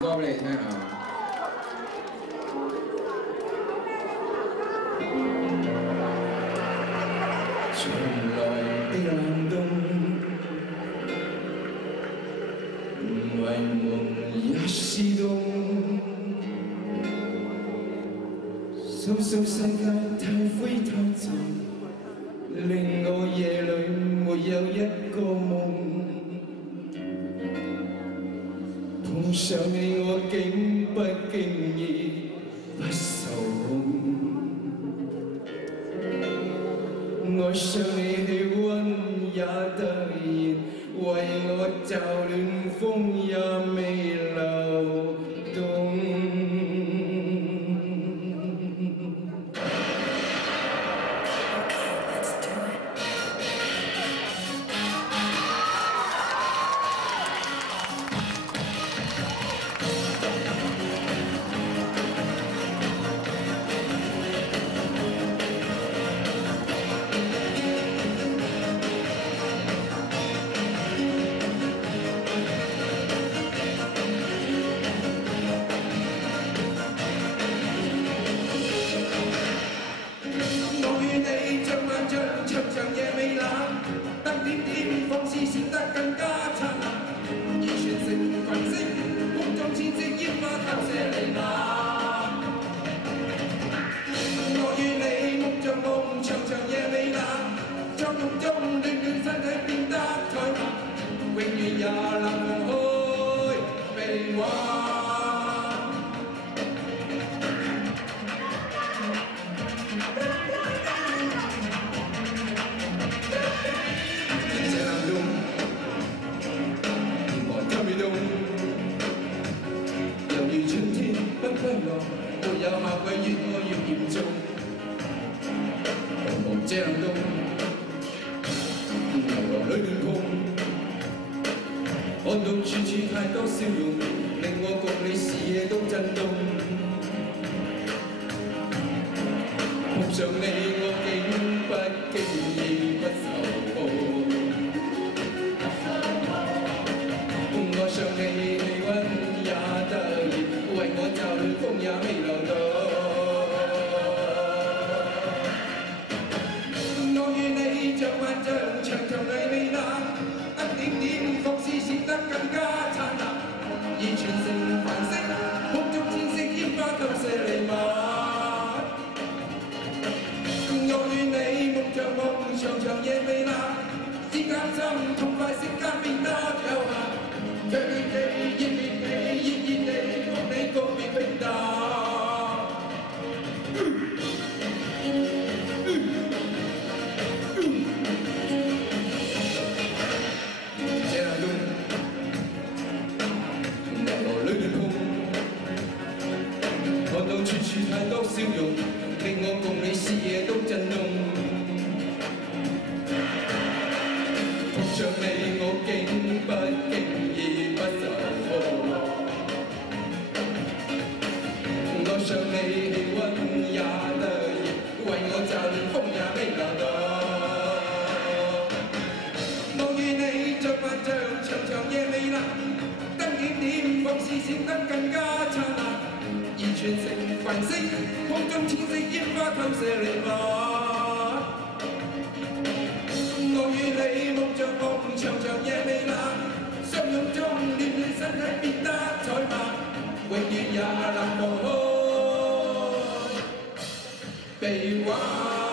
歌俾你聽下。從來的冷冬，為夢也是冬。數數世界太灰太沉，令我夜裏沒有一個夢。碰上你我竟不經意不受控，愛上你氣溫也突然為我驟暖，風也未流動。長夜未冷，燈點點放肆閃得更加燦爛，而全城群星，空中千色煙花投射瀰漫。我與你夢像夢，長夜未冷，在夢中暖暖身體變得怠慢，永遠也難忘開臂彎。猶如春天不歸來，沒有夏季越愛越嚴重。茫茫這冷冬，流浪裏亂碰，看到處處太多笑容，令我共你視野都震動。碰上你我竟不經意不受控。愛上你氣溫也突然為我驟暖，風也未流動。我與你像幻象，長夜未冷，燈點點放肆閃得更加燦爛，而全城繁星，空中千色煙花投射瀰漫。我與你夢像夢，長夜未冷，之間心痛快瞬間變得有限。強烈地、熱烈地、熱熱地，幫你告別平淡。這冷冬，流浪裏亂碰，看到處處太多笑容，令我共你視野都震動。碰上你我竟不經意不受控，愛上你氣溫也突然為我驟暖，風也未流動。我與你像幻象，長夜未冷，燈點點放肆閃得更加燦爛，而全城繁星，空中千色煙花投射瀰漫。我與你夢像夢，長夜未冷，相擁中暖暖身體變得怠慢，永遠也難忘開臂彎。